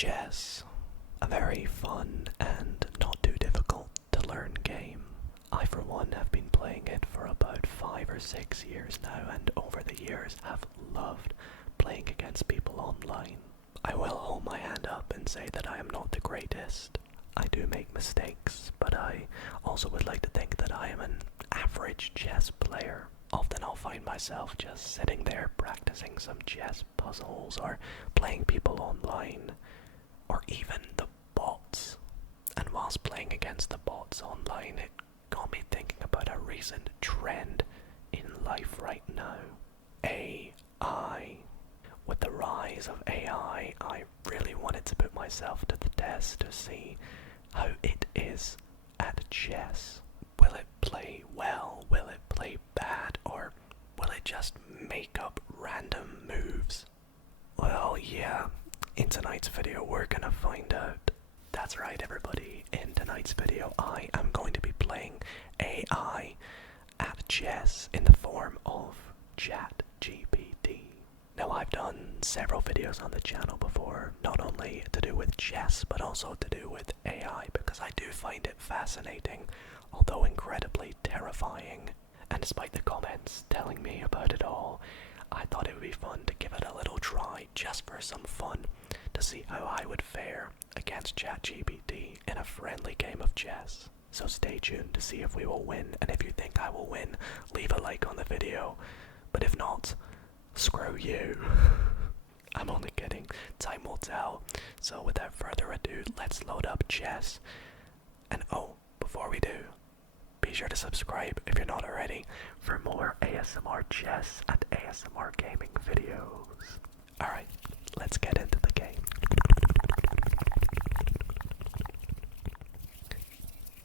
Chess, a very fun and not too difficult to learn game. I for one have been playing it for about 5 or 6 years now, and over the years have loved playing against people online. I will hold my hand up and say that I am not the greatest. I do make mistakes, but I also would like to think that I am an average chess player. Often I'll find myself just sitting there practicing some chess puzzles or playing people online, or even the bots. And whilst playing against the bots online, it got me thinking about a recent trend in life right now. AI. With the rise of AI, I really wanted to put myself to the test to see how it is at chess. Will it play well? Will it play bad? Or will it just make up random moves? Well, yeah, in tonight's video we're gonna find out. That's right, everybody. In tonight's video I am going to be playing AI at chess in the form of ChatGPT. Now, I've done several videos on the channel before, not only to do with chess, but also to do with AI, because I do find it fascinating, although incredibly terrifying. And despite the comments telling me about it all, I thought it would be fun to give it a little try, just for some fun, to see how I would fare against ChatGPT in a friendly game of chess. So stay tuned to see if we will win, and if you think I will win, leave a like on the video, but if not, screw you. I'm only kidding, time will tell. So without further ado, let's load up chess. And oh, before we do, be sure to subscribe if you're not already for more ASMR chess and ASMR gaming videos. Alright, let's get into the game.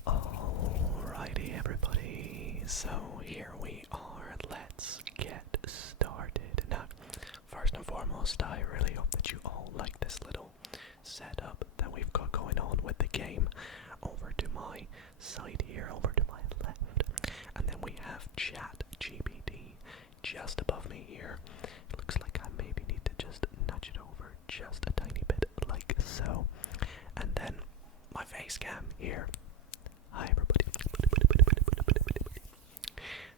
Alrighty, everybody, so here we are. Let's get started. Now, first and foremost, I really hope that you all like this little setup that we've got going on with the game. Over to my side here, over to my left, and then we have ChatGPT just above me here. It looks like I maybe need to just nudge it over just a tiny bit, like so. And then my Facecam here. Hi, everybody.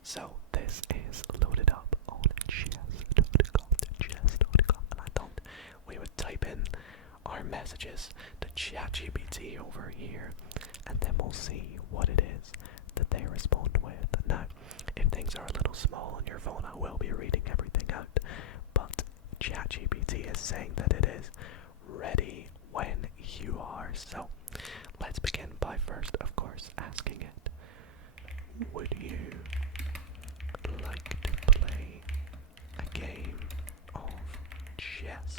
So this is loaded up on chess.com, and I thought we would type in our messages to ChatGPT over here, and then we'll see what it is that they respond with. Now, if things are a little small on your phone, I will be reading everything out, but ChatGPT is saying that it is ready when you are. So let's begin by first, of course, asking it, would you like to play a game of chess?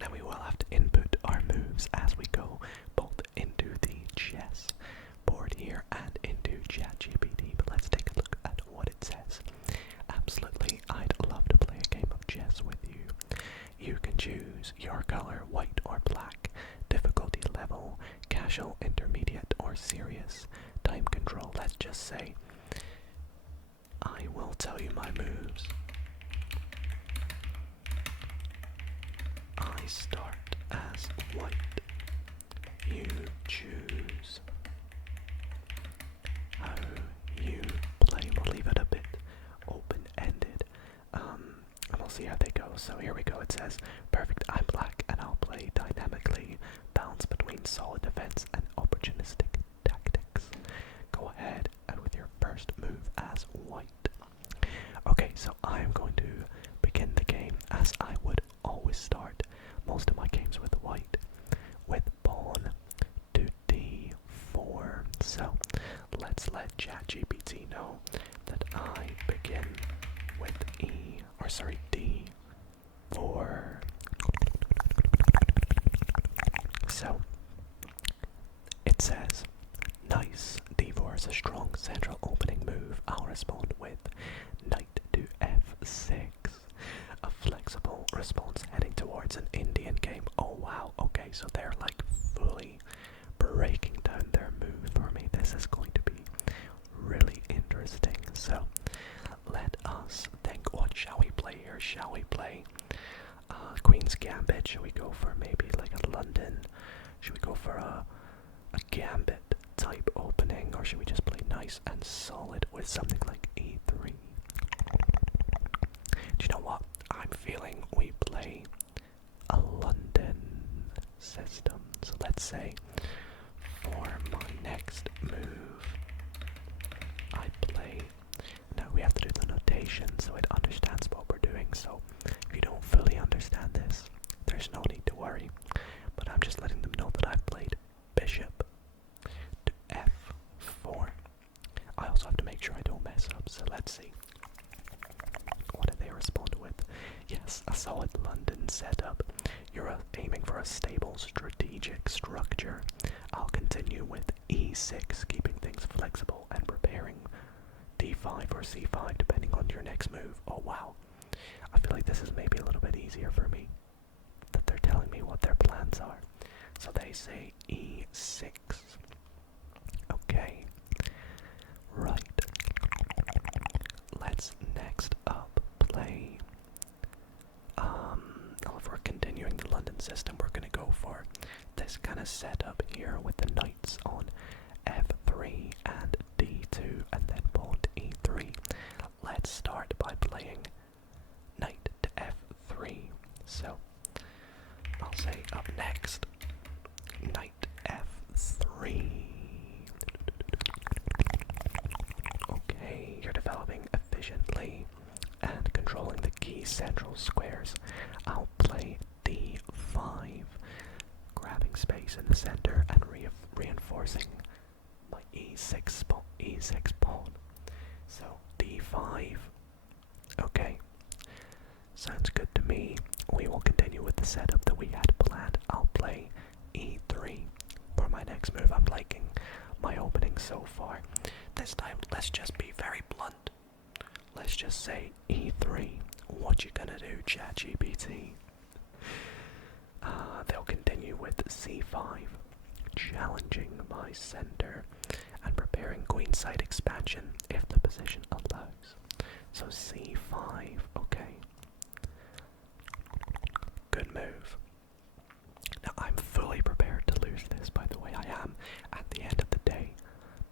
Now we will have to input our moves as we go, both into the chess board here and into ChatGPT, but let's take a look at what it says. Absolutely, I'd love to play a game of chess with you. You can choose your color, white or black, difficulty level, casual, intermediate or serious, time control. Let's just say I will tell you my moves. I start as white. You choose how you play. We'll leave it a bit open-ended. And we'll see how they go. So here we go. It says, perfect, I'm black and I'll play dynamically, balance between solid defense and opportunistic tactics. Go ahead with your first move as white. Okay, so I'm going to begin the game as I would always start most of my games with white, with pawn to d4. So let's let ChatGPT know that I begin with d4. So it says, nice, d4 is a strong central opening move. I'll respond with knight to f6. A flexible response heading towards an Indian game. Oh wow, okay, so they're like fully breaking down their move for me. This is going to be really interesting. So let us think, what shall we play here? Shall we play Queen Queen's Gambit? Should we go for maybe like a London? Should we go for a Gambit type opening, or should we just play nice and solid with something like E3? Do you know what? I'm feeling we play a London system. So let's say for my next move, I play. Now we have to do the notation so it understands what we're doing. So if you don't fully understand this, there's no need to worry. But I'm just letting them know that I've played bishop to f4. I also have to make sure I don't mess up. So let's see. What did they respond with? Yes, a solid London setup. You're aiming for a stable strategic structure. I'll continue with e6, keeping things flexible and preparing d5 or c5 depending on your next move. Oh wow. I feel like this is maybe a little bit easier for me, that they're telling me what their plans are. So they say e6. Okay. Right. Let's next up play. If we're continuing the London system, we're gonna go for this kind of setup here with the knights on f3 and d2 and then pawn to e3. Let's start by playing knight to f3. So I'll say up next, knight f3. Okay, you're developing efficiently and controlling the key central squares. I'll play d5, grabbing space in the center and reinforcing my e6 pawn. So d5. Okay, sounds good to me. We will continue with the setup that we had planned. I'll play e3 for my next move. I'm liking my opening so far. This time, let's just be very blunt. Let's just say e3. What you gonna do, ChatGPT? They'll continue with c5, challenging my center and preparing queenside expansion if the position allows. So c5, okay. Good move. Now I'm fully prepared to lose this, by the way. I am, at the end of the day,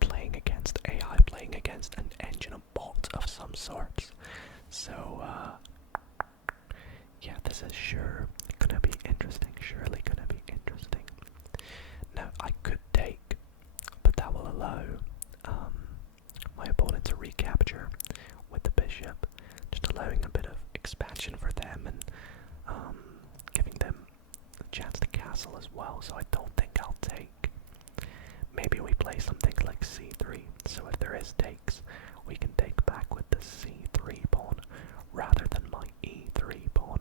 playing against AI, playing against an engine, a bot of some sorts. So, yeah, this is surely gonna be interesting. Now, I could take, but that will allow my opponent to recapture with the bishop, just allowing a bit of expansion for them and giving them a chance to castle as well. So I don't think I'll take. Maybe we play something like c3. So if there is takes, we can take back with the c3 pawn rather than my e3 pawn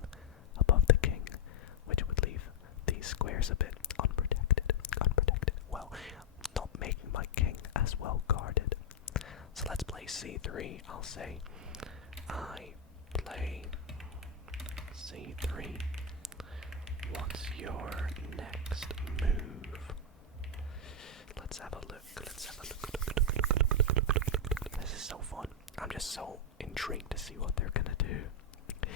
above the king, which would leave these squares a bit unprotected. Well, not making my king as well guarded. So let's play c3. I'll say I play c3. What's your next move? Let's have a look. This is so fun. I'm just so intrigued to see what they're gonna do.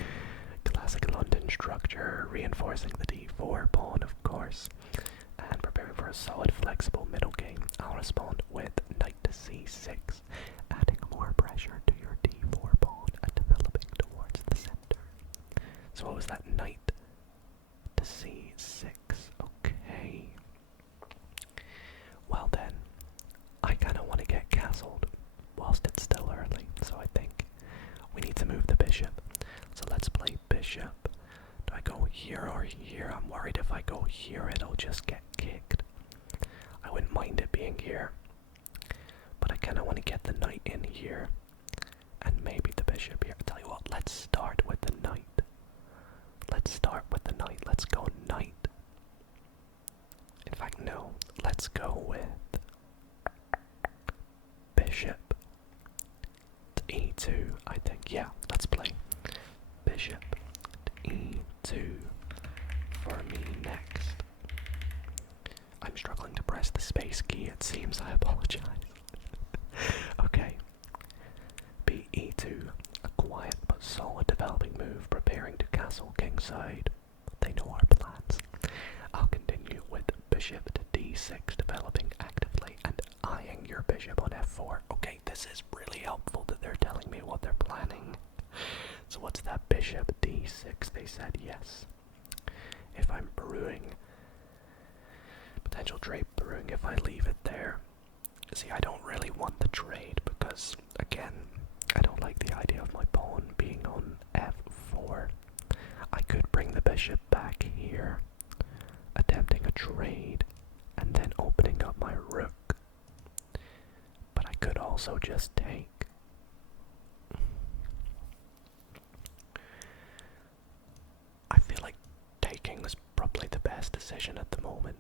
Classic London structure, reinforcing the d4 pawn, of course, and preparing for a solid, flexible middle game. I'll respond with knight to c6, adding more pressure to your d4 pawn and developing towards the center. So what was that? Knight to c6. Okay. Well then, I kind of want to get castled whilst it's still early, so I think we need to move the bishop. So let's play bishop. Do I go here or here? I'm worried if I go here it'll just get kicked. I wouldn't mind it being here, but I kind of want to get the knight in here and maybe the bishop here. I'll tell you what, let's start with the knight. Let's go knight. In fact, no. Let's go with bishop to e2, I think. Yeah, let's play bishop to e2 for me next. I'm struggling to press the space key, it seems. I apologize. Okay. e2, a quiet but solid developing move, preparing to castle kingside. They bishop to d6, developing actively, and eyeing your bishop on f4. Okay, this is really helpful that they're telling me what they're planning. So what's that? Bishop d6, they said yes. If I'm brewing, potential trade brewing if I leave it there. See, I don't really want the trade because, again, I don't like the idea of my pawn being on f4. I could bring the bishop back here, attempting a trade, and then opening up my rook. But I could also just take. I feel like taking is probably the best decision at the moment.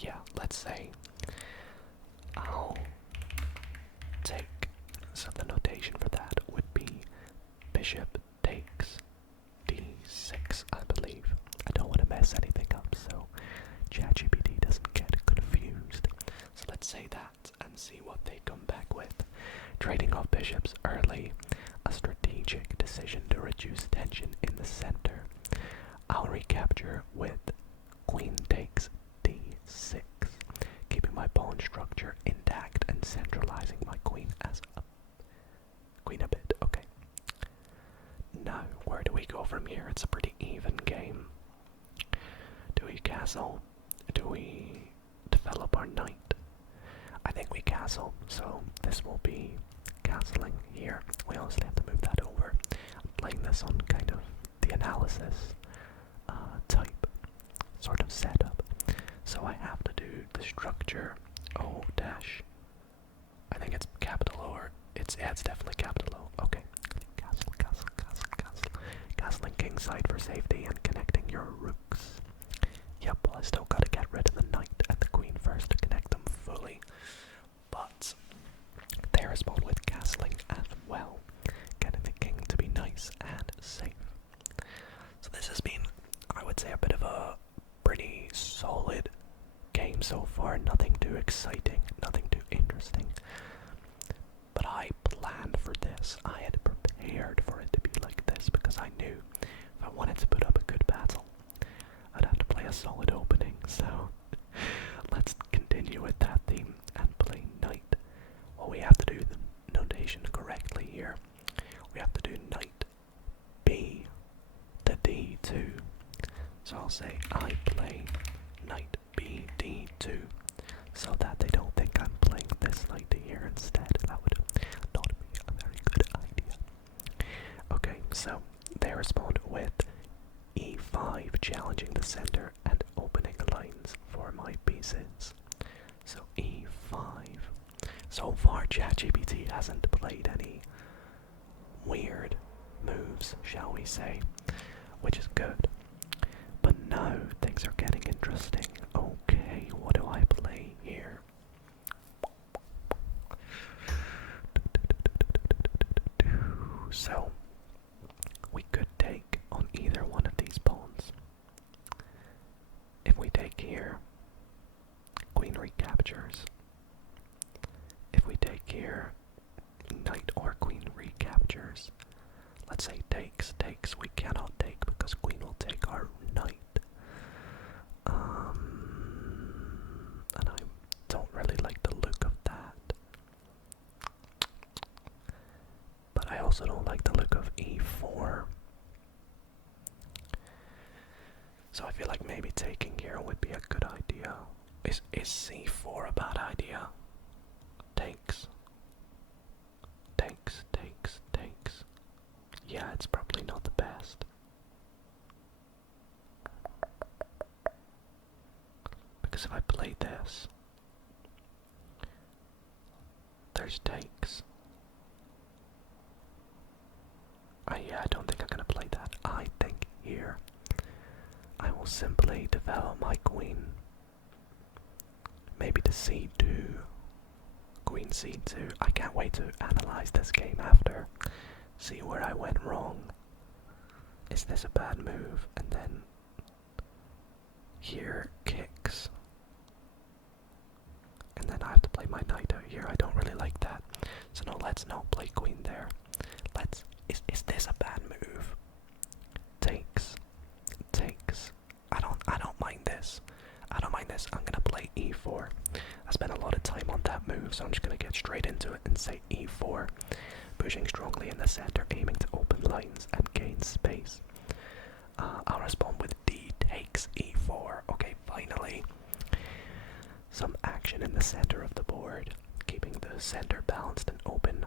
Yeah, let's say I'll take, so the notation for that would be bishop takes d6, I believe. I don't want to mess anything up, so ChatGPT doesn't get confused. So let's say that and see what they come back with. Trading off bishops early, a strategic decision to reduce tension in the center. I'll recapture with queen takes d6, keeping my pawn structure intact and centralizing my queen as a bit. Okay. Now, where do we go from here? It's a pretty even game. Do we castle? Do we develop our knight? I think we castle, so this will be castling here. We also have to move that over. I'm playing this on kind of the analysis type sort of setup. So I have to do the structure O dash. I think it's capital O, or it's definitely capital O. Okay. Castle. Castling kingside for safety and connecting your rooks. Yep, well I still gotta get rid of the knight and the queen first to connect them fully. But they respond with castling as well, getting the king to be nice and safe. So this has been, I would say, a bit of a pretty solid game so far. Nothing too exciting, nothing too interesting. But I planned for this. I had prepared for it to be like this because I knew if I wanted to put up a good battle, I'd have to play a solid opening. So let's continue with that theme and play knight. Well, we have to do the notation correctly here. We have to do knight b to d2. So I'll say I play knight b d2, so that they don't think I'm playing this knight here instead. That would not be a very good idea. Okay, so they respond with e5, challenging the center and opening lines for my pieces. So e5. So far, ChatGPT hasn't played any weird moves, shall we say, which is good. But now things are getting interesting. Okay, what do I play here? So, we could take on either one of these pawns. If we take here, queen recaptures. If we take here, knight or queen recaptures. Let's say takes, we cannot take because queen will take our knight. And I don't really like the look of that. But I also don't like the look of e4. So I feel like maybe taking here would be a good idea. Is c4 a bad idea? Takes. Yeah, it's probably not the best. Because if I play this, there's takes. Yeah, I don't think I'm gonna play that. I think here I will simply develop my queen. Maybe to c2. Queen c2. I can't wait to analyze this game after. See where I went wrong. Is this a bad move? And then here kicks. And then I have to play my knight out here. I don't really like that. So no, let's not play queen there. Is this a bad move? Takes. move, so I'm just going to get straight into it and say e4, pushing strongly in the center, aiming to open lines and gain space. I'll respond with d takes e4. Okay, finally. Some action in the center of the board, keeping the center balanced and open.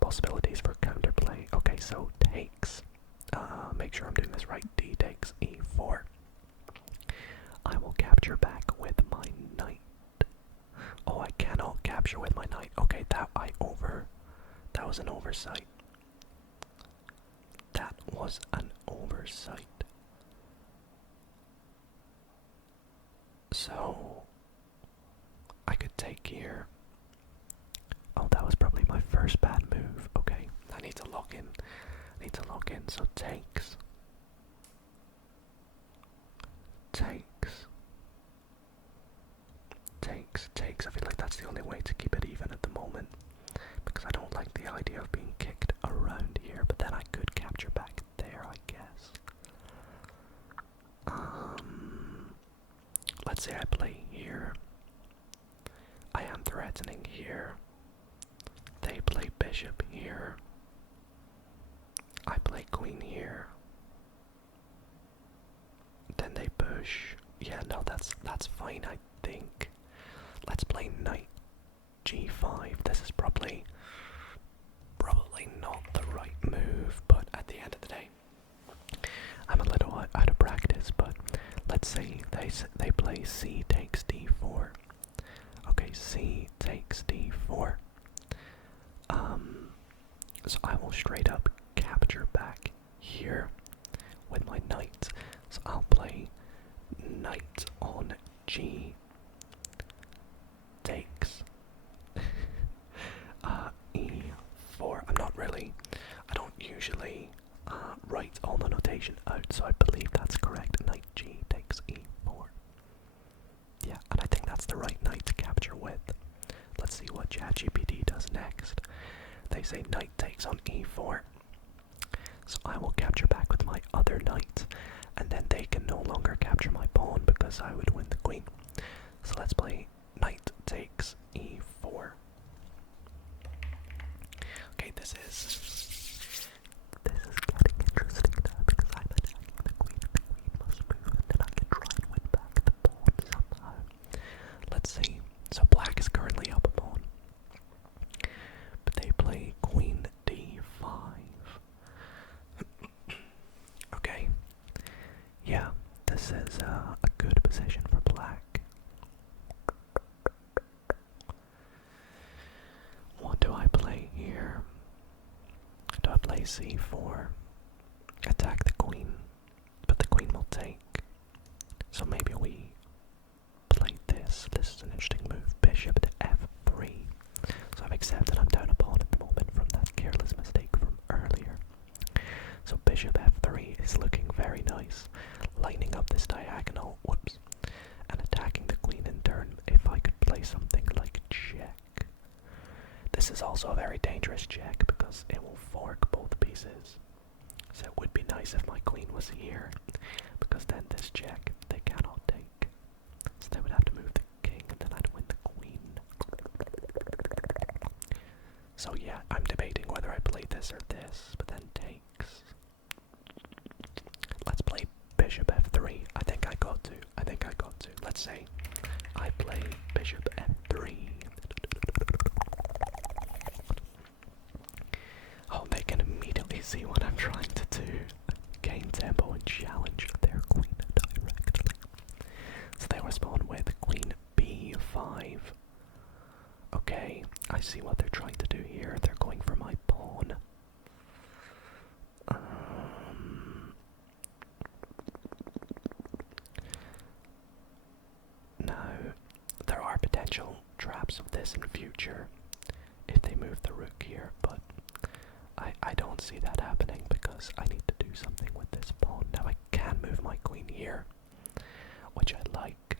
Possibilities for counterplay. Okay, so takes. Make sure I'm doing this right. D takes e4. I will capture back with my knight. Oh, I cannot capture with my knight. Okay, that was an oversight. That was an oversight. So I could take here. Oh, that was probably my first bad move. Okay, I need to lock in. So takes. I feel like that's the only way to keep it even at the moment, because I don't like the idea of being kicked around here, but then I could capture back there, I guess. Let's say I play here. I am threatening here. They play bishop here. I play queen here. Then they push. Yeah, no, that's fine, I think. Let's play knight g5. This is probably not the right move, but at the end of the day, I'm a little out of practice. But let's say they play c takes d4. Okay, c takes d4. So I will straight up capture back here with my knight. So I'll play knight on g takes e4. I don't usually write all the notation out, so I believe that's correct. Knight g takes e4. Yeah, and I think that's the right knight to capture with. Let's see what ChatGPT does next. They say knight takes on e4. So I will capture back with my other knight, and then they can no longer capture my pawn because I would win the queen. So let's play knight takes e4. Okay, this is getting interesting now because I'm attacking the queen and the queen must move, and then I can try and win back the pawn somehow. Let's see. So black is currently up a pawn, but they play queen d5. Okay. Yeah, this is a good position for black. What do I play here? Do I play c4? Attack the queen, but the queen will take. So maybe we play this. This is an interesting move. Bishop to f3. So I've accepted I'm down a pawn at the moment from that careless mistake from earlier. So bishop f3 is looking very nice. Lining up this diagonal, whoops, and attacking the queen in turn if I could play something like check. This is also a very dangerous check because it will fork both pieces. So it would be nice if my queen was here, because then this check they cannot take. So they would have to move the king and then I'd win the queen. So yeah, I'm debating whether I play this or this, but then takes. Let's play bishop f3. I think I got to. Let's say I play bishop f3. Oh, they can immediately see what I'm trying to do. Gain tempo and challenge their queen directly. So they respond with queen b5. Okay, I see what they're trying to do here. They're going for my pawn. Now, there are potential traps of this in future if they move the rook here, but I don't see that happening because I need to do something with this pawn. Now I can move my queen here, which I like.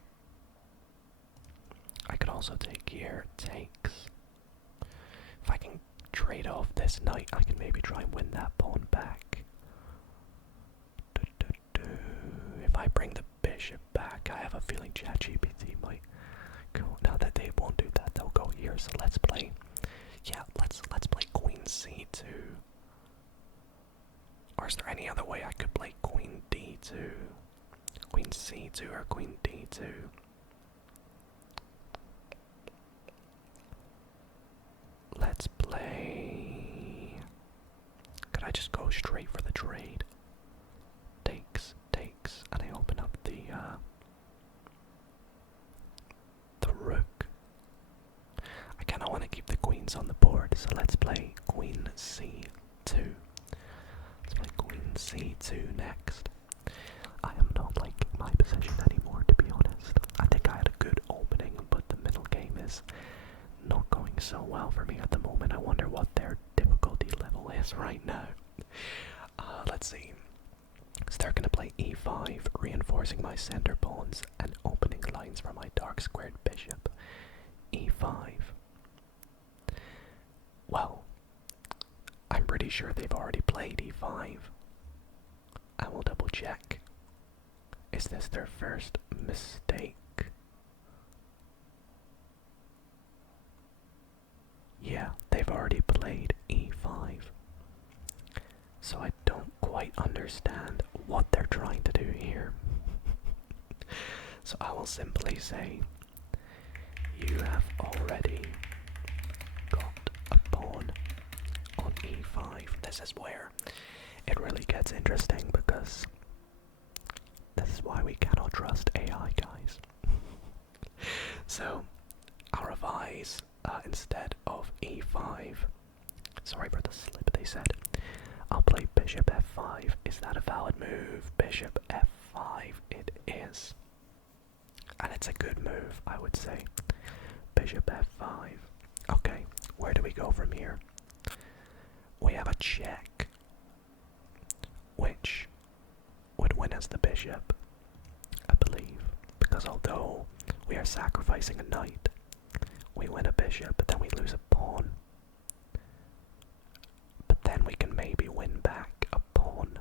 I could also take here, takes. If I can trade off this knight, I can maybe try and win that pawn back. If I bring the bishop back, I have a feeling ChatGPT might Cool. Now that they won't do that, they'll go here. So let's play. Yeah, let's play Queen C2. Or is there any other way I could play Queen D2? Queen C2 or Queen D2? Let's play. Could I just go straight for the trade? Takes, and I open up the rook. I kinda wanna keep the queens on the board, so let's play Queen C2. Let's play Queen C2 next. I am not liking my position anymore, to be honest. I think I had a good opening, but the middle game is not going so well for me at the moment. I wonder what their difficulty level is right now. Let's see. So they're gonna play E5, reinforcing my center pawns and opening lines for my dark squared bishop. E5. Well, I'm pretty sure they've already played E5. I will double check. Is this their first mistake? Yeah, they've already played E5. So I don't quite understand what they're trying to do here. So I will simply say, you have already got a pawn on E5. This is where it really gets interesting, because this is why we cannot trust AI, guys. So I'll revise. Instead of E5, sorry for the slip, they said, I'll play Bishop F5. Is that a valid move? Bishop F5 it is. And it's a good move, I would say. Bishop F5. Okay, where do we go from here? We have a check, which would win us the bishop, I believe. Because although we are sacrificing a knight, we win a bishop, but then we lose a pawn. But then we can maybe win back a pawn.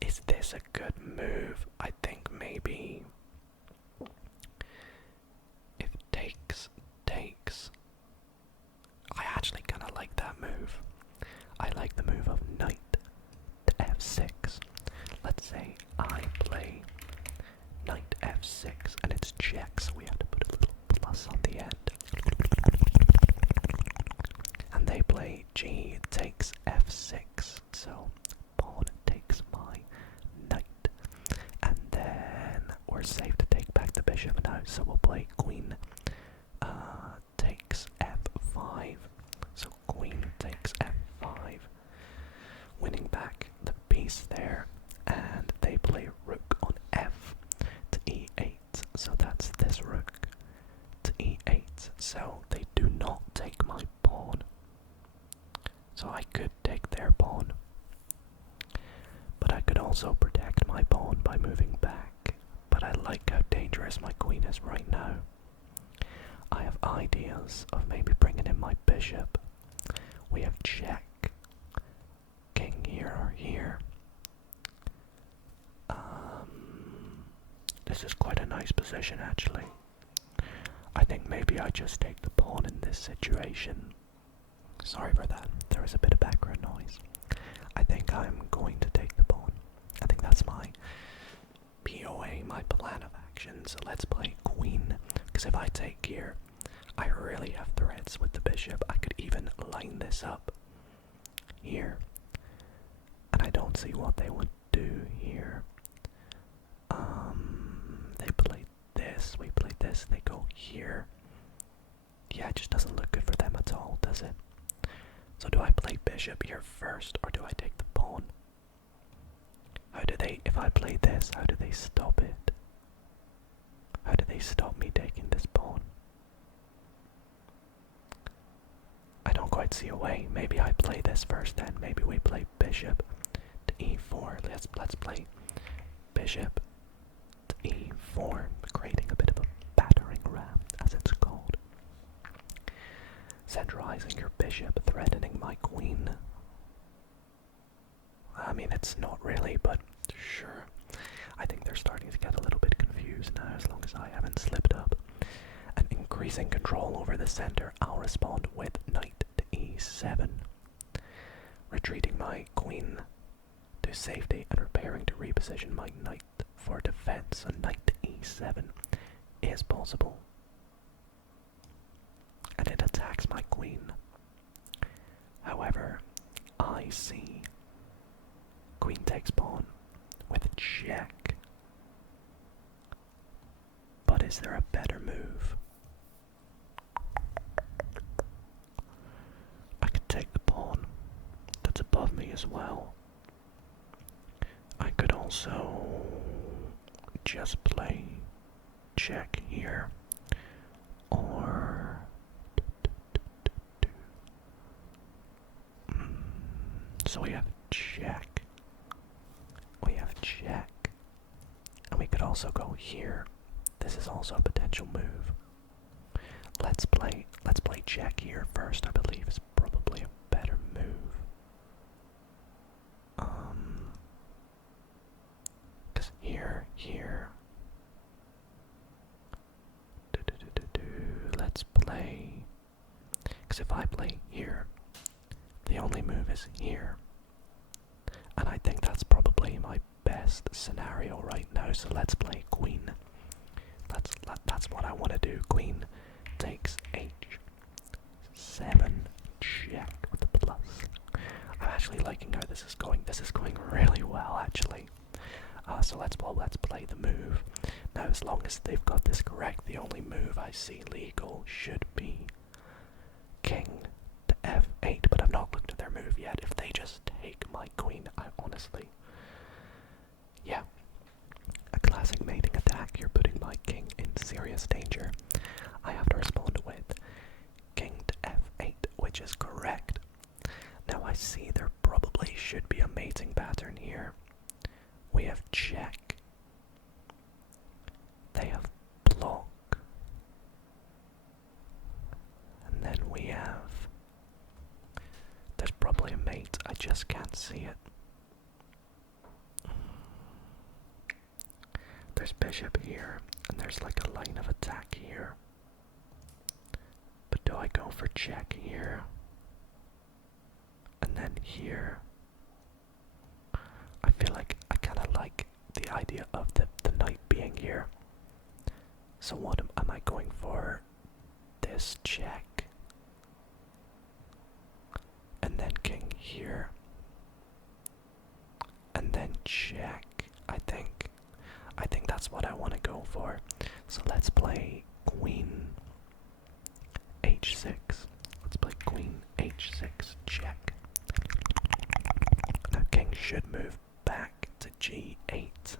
Is this a good move? I think maybe if takes. I actually kind of like that move. I like the move of knight to F6. Let's say I play knight F6 and it's check, so we have to put a little plus on the end. And they play G takes F6, so pawn takes my knight. And then we're safe to take back the bishop now, so we'll play queen takes F5. So queen takes F5, winning back the piece there. And they play rook on F to E8, so that's this rook to E8, so they do not take my pawn. So I could take their pawn, but I could also protect my pawn by moving back. But I like how dangerous my queen is right now. I have ideas of maybe bringing in my bishop. We have check, king here or here. This is quite a nice position, actually. I think maybe I just take the pawn in this situation. Sorry for that, there was a bit of background noise. I think I'm going to take the pawn. I think that's my POA, my plan of action. So let's play queen, because if I take here, I really have threats with the bishop. I could even line this up here, and I don't see what they would do here. They play this, we play this, they go here. Yeah, it just doesn't look good for them at all, does it? So do I play bishop here first, or do I take the pawn? How do they, if I play this, how do they stop it? How do they stop me taking this pawn? I don't quite see a way. Maybe I play this first then. Maybe we play bishop to E4. Let's play bishop to E4, creating a bit of a battering ram, as it's called. Centralizing your bishop, threatening my queen. I mean, it's not really, but sure. I think they're starting to get a little bit confused now, as long as I haven't slipped up. increasing control over the center, I'll respond with knight to e7. Retreating my queen to safety and preparing to reposition my knight for defense. So knight to e7 is possible. And it attacks my queen. However, I see queen takes pawn with a check. But is there a better move? I could take the pawn that's above me as well. I could also just play check here, or so we have check, and we could also go here. This is also a potential move. Let's play check here first. I believe is probably a better move. Cause here. Let's play. Cause if I play here, the only move is here, and I think that's probably my best scenario right now. So let's play queen. That's what I want to do. Queen takes h7, check with the plus. I'm actually liking how this is going. This is going really well, actually. So let's play the move. Now, as long as they've got this correct, the only move I see legal should be king to f8. But I've not looked at their move yet. If they just take my queen, I honestly, yeah. A classic mating attack. You're putting my king in serious danger. I have to respond with king to f8, which is correct. Now I see there probably should be a mating pattern here. We have check. They have block. And then we have... There's probably a mate. I just can't see it. There's bishop here, and there's like a line of attack here. But do I go for check here? And then here? I feel like I kind of like the idea of the knight being here. So what am I going for? This check. And then king here. And then check, I think that's what I want to go for. So let's play queen h6. Let's play queen h6, check. Now king should move back to g8.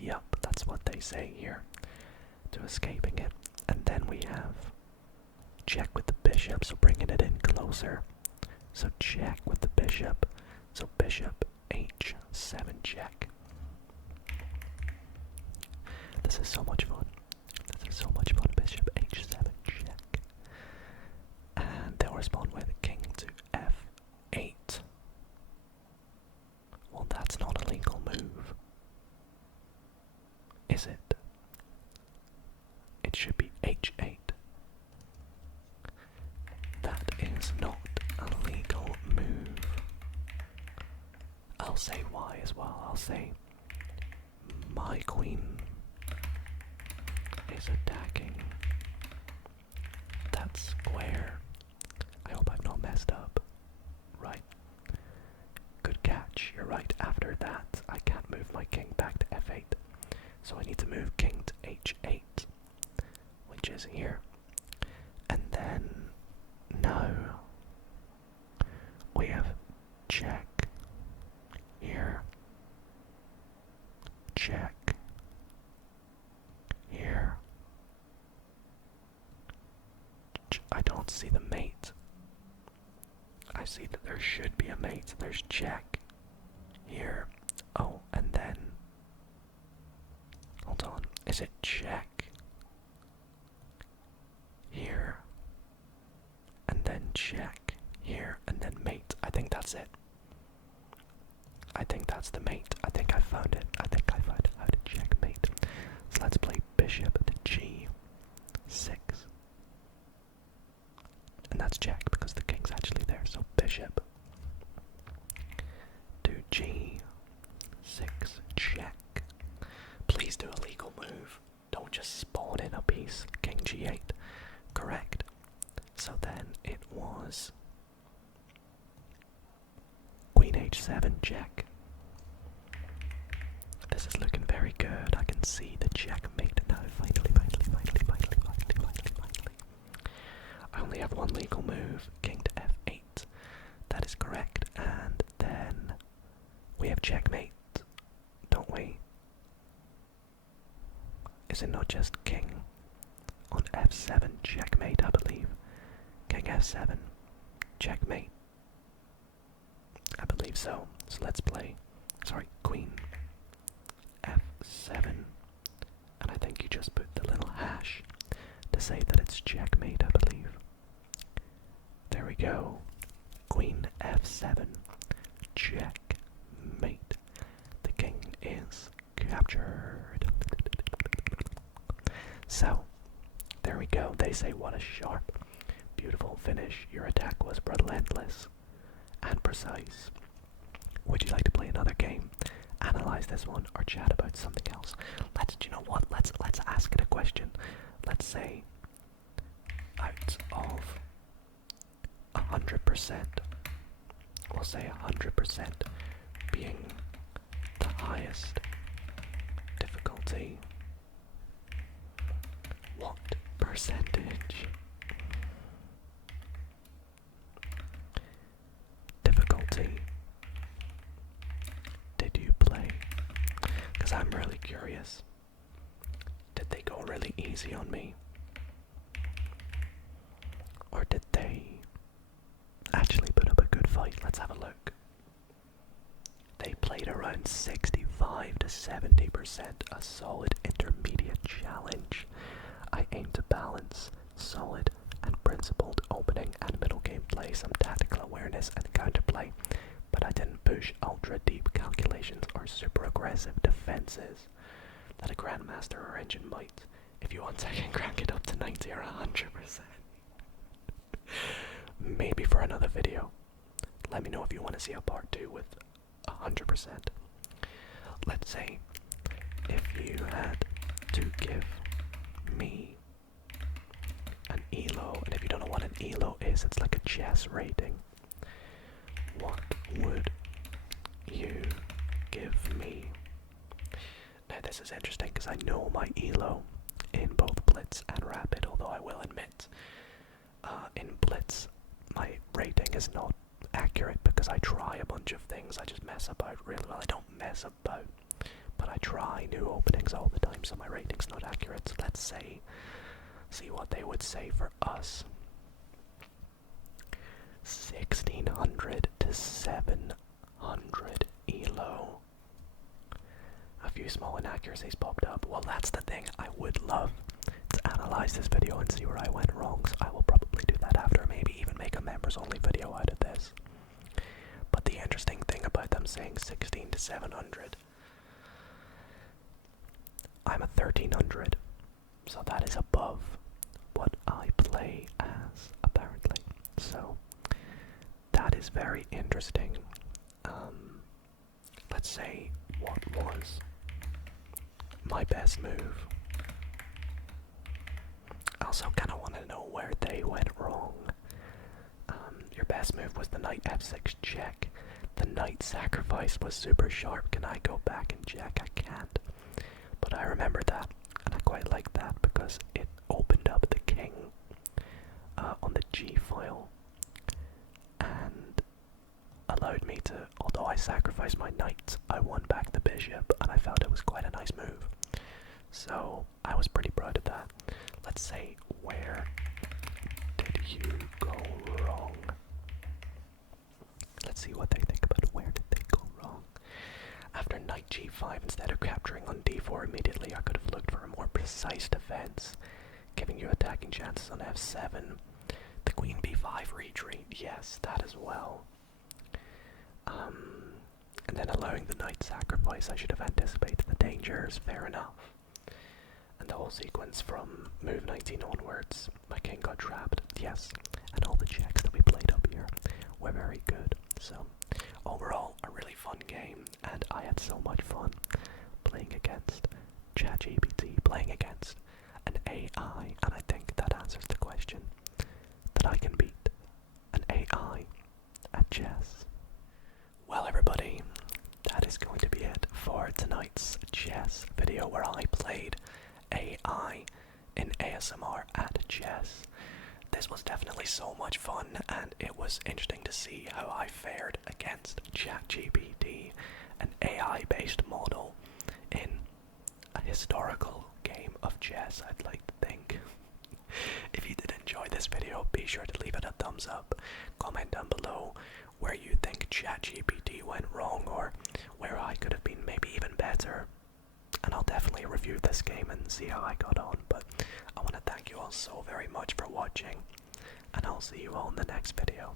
Yup, that's what they say here. To escaping it. And then we have check with the bishop, so bringing it in closer. So check with the bishop. So bishop h7, check. This is so much fun. Bishop h7, check. And they'll respond with king to f8. Well, that's not a legal move. Is it? It should be h8. That is not a legal move. I'll say why as well. I'll say my queen is attacking that square. I hope I've not messed up. Right. Good catch. You're right. After that, I can't move my king back to f8. So I need to move king to h8, which is here. And then now we have check here. Check here. I don't see the mate. I see that there should be a mate. There's check here. Oh, and then hold on. Is it check here? And then check here, and then mate. I think that's it. I think that's the mate. I think I found it. I think I found how to checkmate. So let's play bishop to g6. that's check because the king's actually there. So bishop to g6 check. Please do a legal move. Don't just spawn in a piece. King g8. Correct. So then it was queen h7 check. This is looking very good. I can see the checkmate now. Finally. I only have one legal move. King to f8. That is correct. And then we have checkmate, don't we? Is it not just king on f7 checkmate, I believe? King f7 checkmate. I believe so. So let's play. Sorry, queen f7. And I think you just put the little hash to say that it's checkmate, I believe. There we go. Queen f7 checkmate. The king is captured. So, there we go. They say what a sharp, beautiful finish. Your attack was relentless and precise. Would you like to play another game, analyze this one, or chat about something else? You know what? Let's ask it a question. Let's say out of 100%, we'll say 100% being the highest difficulty. What percentage difficulty did you play? Because I'm really curious. Did they go really easy on me? Or did they actually put up a good fight? Let's have a look. They played around 65 to 70%, a solid intermediate challenge. I aim to balance solid and principled opening and middle game play, some tactical awareness and counterplay, but I didn't push ultra deep calculations or super aggressive defenses that a grandmaster or engine might. If you want, I can crank it up to 90 or 100%. Maybe for another video. Let me know if you want to see a part 2 with 100%. Let's say if you had to give me an ELO, and if you don't know what an ELO is, it's like a chess rating. What would you give me? Now this is interesting because I know my ELO in both Blitz and Rapid, although I will admit in Blitz my rating is not accurate because I try a bunch of things. I just mess about really well. I don't mess about, but I try new openings all the time, so my rating's not accurate. So let's see what they would say for us. 1600 to 700 ELO. A few small inaccuracies popped up. Well, that's the thing. I would love to analyze this video and see where I went wrong, so I will probably do that after, maybe even make a members only video out of this. But the interesting thing about them saying 16 to 700, I'm a 1300, so that is above what I play as, apparently. So that is very interesting. Let's say what was my best move. I also kind of want to know where they went wrong. Your best move was the knight f6 check. The knight sacrifice was super sharp. Can I go back and check? I can't. But I remember that, and I quite like that because it opened up the king on the g file and allowed me to, although I sacrificed my knight, I won back the bishop, and I felt it was quite a nice move. So I was pretty proud of that. Let's say, where did you go wrong? Let's see what they think about it. Where did they go wrong? After knight g5, instead of capturing on d4 immediately, I could have looked for a more precise defense, giving you attacking chances on f7. The queen b5 retreat, yes, that as well. And then allowing the knight sacrifice, I should have anticipated the dangers, fair enough. And the whole sequence from move 19 onwards, my king got trapped, yes. and all the checks that we played up here were very good. So overall, a really fun game, and I had so much fun playing against ChatGPT, playing against an AI, and I think that answers the question that I can beat an AI at chess. Well, everybody, that is going to be it for tonight's chess video where I played AI in ASMR at chess. This was definitely so much fun, and it was interesting to see how I fared against ChatGPT, an AI-based model, in a historical game of chess, I'd like to think. If you did enjoy this video, be sure to leave it a thumbs up. Comment down below where you think ChatGPT went wrong, or where I could have been maybe even better. And I'll definitely review this game and see how I got on. But I want to thank you all so very much for watching, and I'll see you all in the next video.